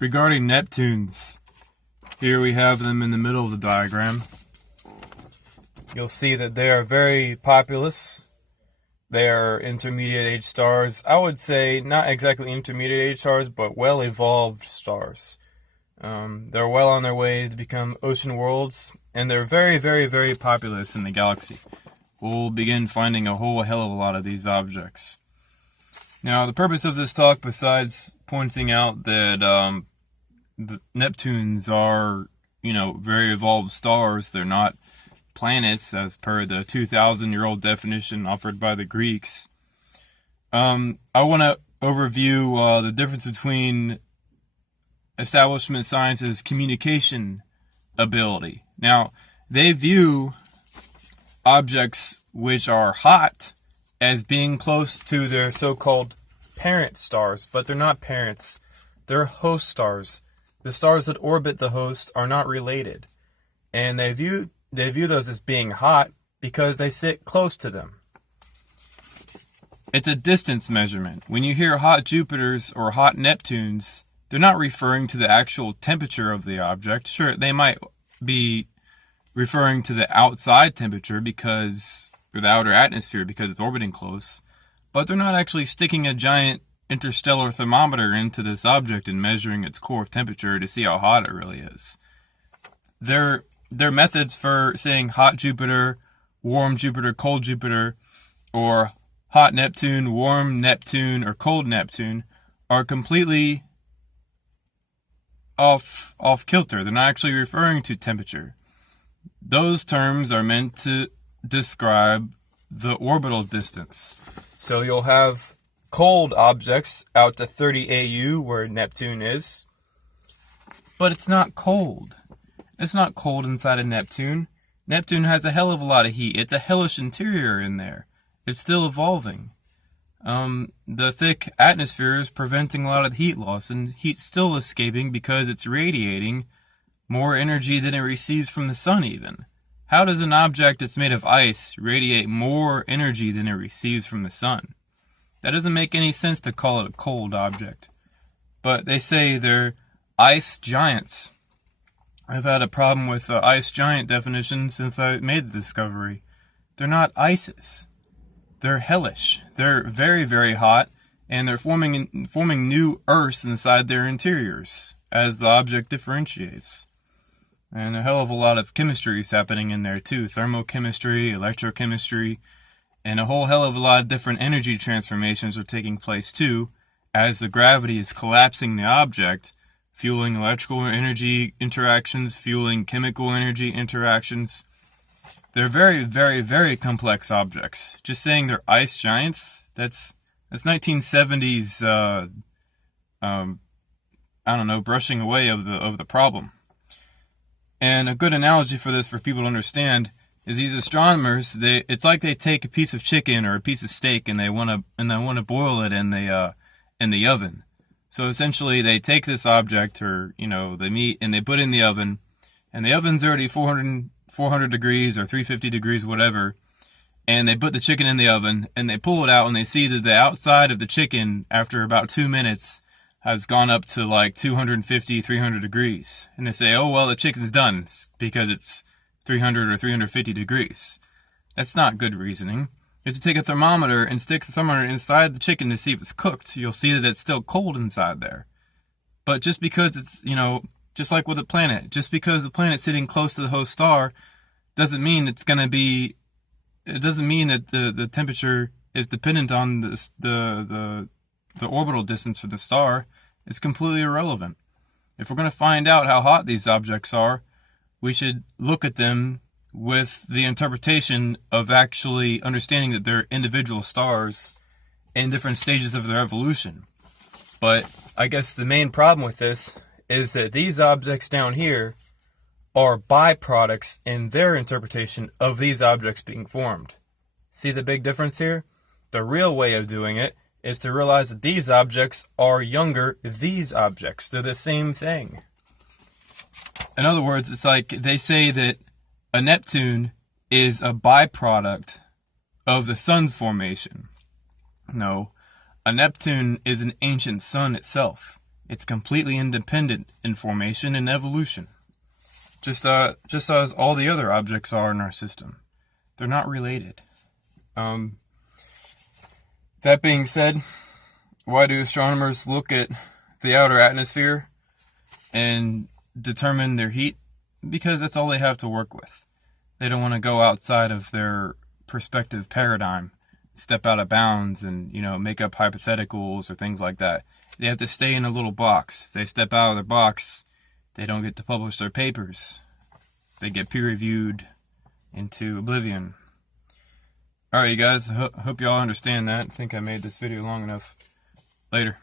Regarding Neptunes, here we have them in the middle of the diagram. You'll see that they are very populous. They are intermediate age stars. I would say not exactly intermediate age stars, but well-evolved stars. They're well on their way to become ocean worlds, and they're very, very, very populous in the galaxy. We'll begin finding a whole hell of a lot of these objects. Now, the purpose of this talk, besides pointing out that the Neptunes are, very evolved stars, they're not planets as per the 2,000-year-old definition offered by the Greeks. I want to overview the difference between establishment science's communication ability. Now, they view objects which are hot as being close to their so-called parent stars, but they're not parents. They're host stars. The stars that orbit the host are not related, and they view those as being hot because they sit close to them. It's a distance measurement. When you hear hot Jupiters or hot Neptunes, they're not referring to the actual temperature of the object. Sure, they might be referring to the outside temperature or the outer atmosphere because it's orbiting close, but they're not actually sticking a giant interstellar thermometer into this object and measuring its core temperature to see how hot it really is. Their methods for saying hot Jupiter, warm Jupiter, cold Jupiter, or hot Neptune, warm Neptune, or cold Neptune are completely off kilter. They're not actually referring to temperature. Those terms are meant to describe the orbital distance. So you'll have cold objects out to 30 AU where Neptune is, but it's not cold. It's not cold inside of Neptune. Neptune has a hell of a lot of heat. It's a hellish interior in there. It's still evolving. The thick atmosphere is preventing a lot of heat loss, and heat's still escaping because it's radiating more energy than it receives from the sun even. How does an object that's made of ice radiate more energy than it receives from the sun? That doesn't make any sense to call it a cold object. But they say they're ice giants. I've had a problem with the ice giant definition since I made the discovery. They're not ices. They're hellish. They're very, very hot, and they're forming new Earths inside their interiors as the object differentiates. And a hell of a lot of chemistry is happening in there too. Thermochemistry, electrochemistry, and a whole hell of a lot of different energy transformations are taking place too, as the gravity is collapsing the object, fueling electrical energy interactions, fueling chemical energy interactions. They're very, very, very complex objects. Just saying they're ice giants, that's 1970s, brushing away of the problem. And a good analogy for this for people to understand is these astronomers, it's like they take a piece of chicken or a piece of steak and they want to boil it in the oven. So essentially they take this object or, the meat and they put it in the oven, and the oven's already 400 degrees or 350 degrees, whatever, and they put the chicken in the oven and they pull it out and they see that the outside of the chicken after about 2 minutes has gone up to like 250, 300 degrees. And they say, oh, well, the chicken's done because it's 300 or 350 degrees. That's not good reasoning. You have to take a thermometer and stick the thermometer inside the chicken to see if it's cooked. You'll see that it's still cold inside there. But just because it's, just like with a planet, just because the planet's sitting close to the host star doesn't mean it doesn't mean that the temperature is dependent on the orbital distance for the star. It's completely irrelevant. If we're going to find out how hot these objects are, we should look at them with the interpretation of actually understanding that they're individual stars in different stages of their evolution. But I guess the main problem with this is that these objects down here are byproducts in their interpretation of these objects being formed. See the big difference here? The real way of doing it is to realize that these objects are younger these objects. They're the same thing. In other words, it's like they say that a Neptune is a byproduct of the sun's formation. No, a Neptune is an ancient sun itself. It's completely independent in formation and evolution, just as all the other objects are in our system. They're not related. That being said, why do astronomers look at the outer atmosphere and determine their heat? Because that's all they have to work with. They don't want to go outside of their perspective paradigm, step out of bounds, and make up hypotheticals or things like that. They have to stay in a little box. If they step out of their box, they don't get to publish their papers. They get peer-reviewed into oblivion. Alright, you guys, hope y'all understand that. I think I made this video long enough. Later.